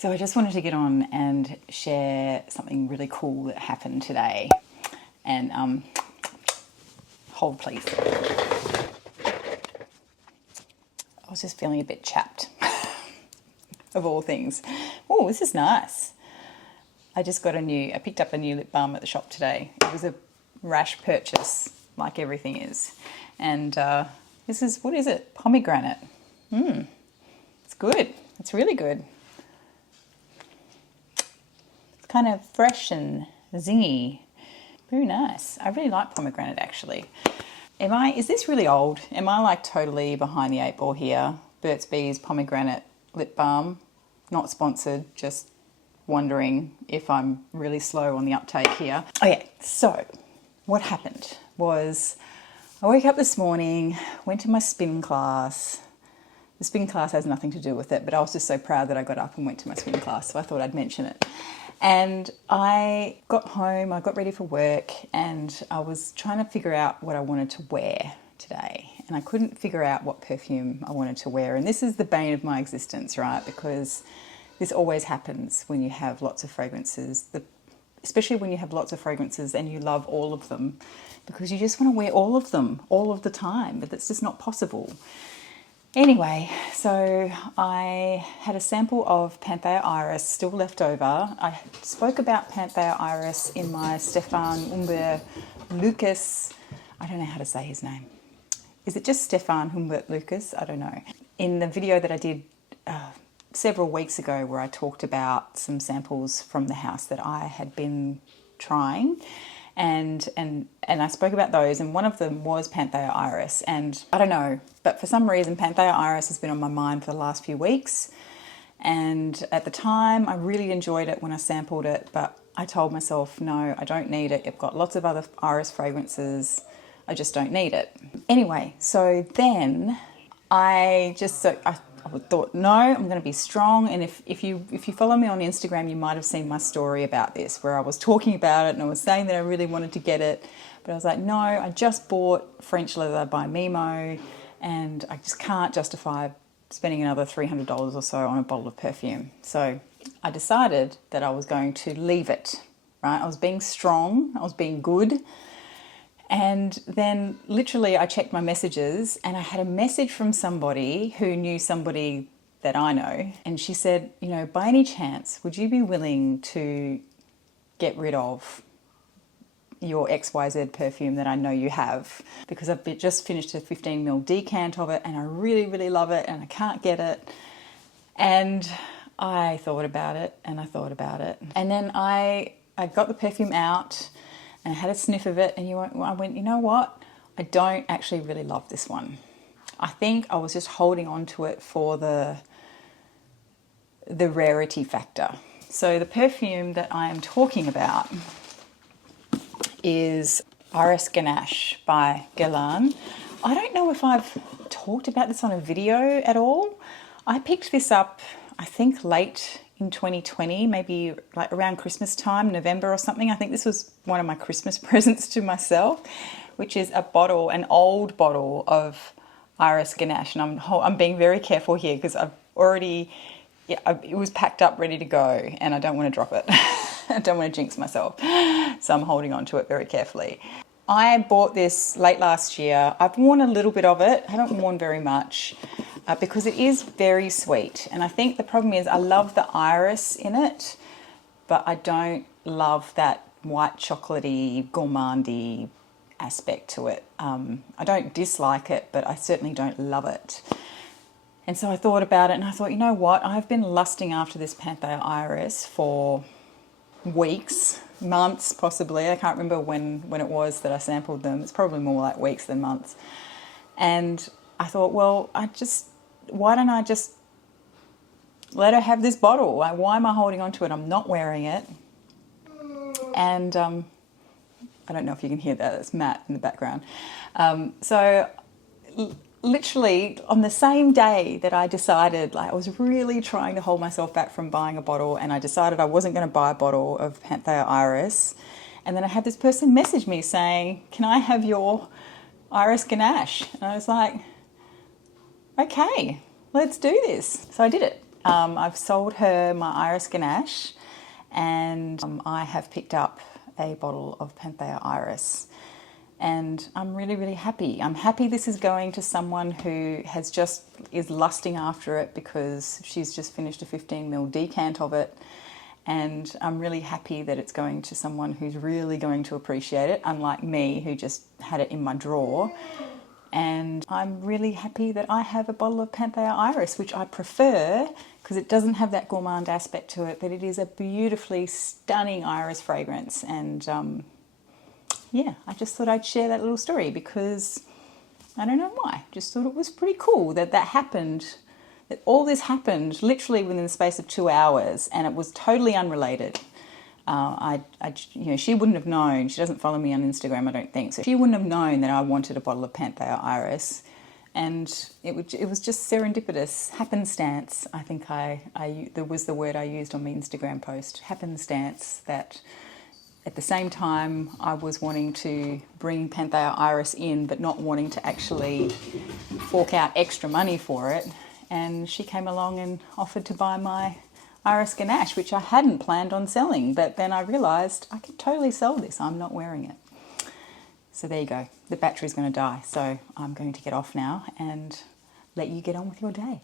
So I just wanted to get on and share something really cool that happened today. And hold please. I was just feeling a bit chapped, of all things. Oh, this is nice. I picked up a new lip balm at the shop today. It was a rash purchase, like everything is. And this is, what is it? Pomegranate. It's good. It's really good. It's kind of fresh and zingy. Very nice. I really like pomegranate actually. Is this really old? Am I like totally behind the eight ball here? Burt's Bees pomegranate lip balm. Not sponsored, just wondering if I'm really slow on the uptake here. Oh yeah, so what happened was I woke up this morning, went to my spin class. The spin class has nothing to do with it, but I was just so proud that I got up and went to my spin class, so I thought I'd mention it. And I got home, I got ready for work, and I was trying to figure out what I wanted to wear today. And I couldn't figure out what perfume I wanted to wear. And this is the bane of my existence, right? Because this always happens when you have lots of fragrances, especially when you have lots of fragrances and you love all of them, because you just want to wear all of them all of the time, but that's just not possible. Anyway, so I had a sample of Panthea Iris still left over. I spoke about Panthea Iris in my Stefan Humbert Lucas, I don't know how to say his name. Is it just Stefan Humbert Lucas? I don't know. In the video that I did several weeks ago where I talked about some samples from the house that I had been trying. And I spoke about those, and one of them was Panthea Iris. And I don't know, but for some reason Panthea Iris has been on my mind for the last few weeks. And at the time, I really enjoyed it when I sampled it, but I told myself, no, I don't need it. I've got lots of other iris fragrances. I just don't need it. Anyway, so then I thought, no, I'm going to be strong. And if you follow me on Instagram, you might have seen my story about this, where I was talking about it and I was saying that I really wanted to get it. But I was like, no, I just bought French Leather by Mimo and I just can't justify spending another $300 or so on a bottle of perfume. So I decided that I was going to leave it, right? I was being strong, I was being good. And then literally I checked my messages and I had a message from somebody who knew somebody that I know. And she said, you know, by any chance, would you be willing to get rid of your XYZ perfume that I know you have? Because I've just finished a 15ml decant of it and I really, really love it and I can't get it. And I thought about it and I thought about it. And then I got the perfume out and I had a sniff of it, and I went, you know what? I don't actually really love this one. I think I was just holding on to it for the rarity factor. So the perfume that I am talking about is Iris Ganache by Guerlain. I don't know if I've talked about this on a video at all. I picked this up, I think, late in 2020, maybe like around Christmas time, November or something. I think this was one of my Christmas presents to myself, which is an old bottle of Iris Ganache. And I'm being very careful here because it was packed up, ready to go, and I don't want to drop it. I don't want to jinx myself. So I'm holding on to it very carefully. I bought this late last year. I've worn a little bit of it. I haven't worn very much. Because it is very sweet, and I think the problem is I love the iris in it, but I don't love that white chocolatey gourmandy aspect to it. I don't dislike it, but I certainly don't love it. And so I thought about it and I thought, you know what, I've been lusting after this Panthea Iris for weeks, months possibly. I can't remember when it was that I sampled them. It's probably more like weeks than months. And I thought, well, why don't I just let her have this bottle? Like, why am I holding on to it? I'm not wearing it. And I don't know if you can hear that. That's Matt in the background. So literally on the same day that I decided, like, I was really trying to hold myself back from buying a bottle, and I decided I wasn't going to buy a bottle of Panthea Iris. And then I had this person message me saying, can I have your Iris Ganache? And I was like, okay, let's do this. So I did it. I've sold her my Iris Ganache, and I have picked up a bottle of Panthea Iris. And I'm really, really happy. I'm happy this is going to someone who is lusting after it because she's just finished a 15 ml decant of it. And I'm really happy that it's going to someone who's really going to appreciate it, unlike me, who just had it in my drawer. And I'm really happy that I have a bottle of Panthea Iris, which I prefer because it doesn't have that gourmand aspect to it, but it is a beautifully stunning iris fragrance. And yeah, I just thought I'd share that little story because I don't know why. Just thought it was pretty cool that happened, that all this happened literally within the space of 2 hours, and it was totally unrelated. She wouldn't have known. She doesn't follow me on Instagram, I don't think. So she wouldn't have known that I wanted a bottle of Panthea Iris, and it was just serendipitous, happenstance. I think there was the word I used on my Instagram post, happenstance, that at the same time I was wanting to bring Panthea Iris in, but not wanting to actually fork out extra money for it. And she came along and offered to buy my Iris Ganache, which I hadn't planned on selling, but then I realised I could totally sell this. I'm not wearing it. So there you go. The battery's going to die, so I'm going to get off now and let you get on with your day.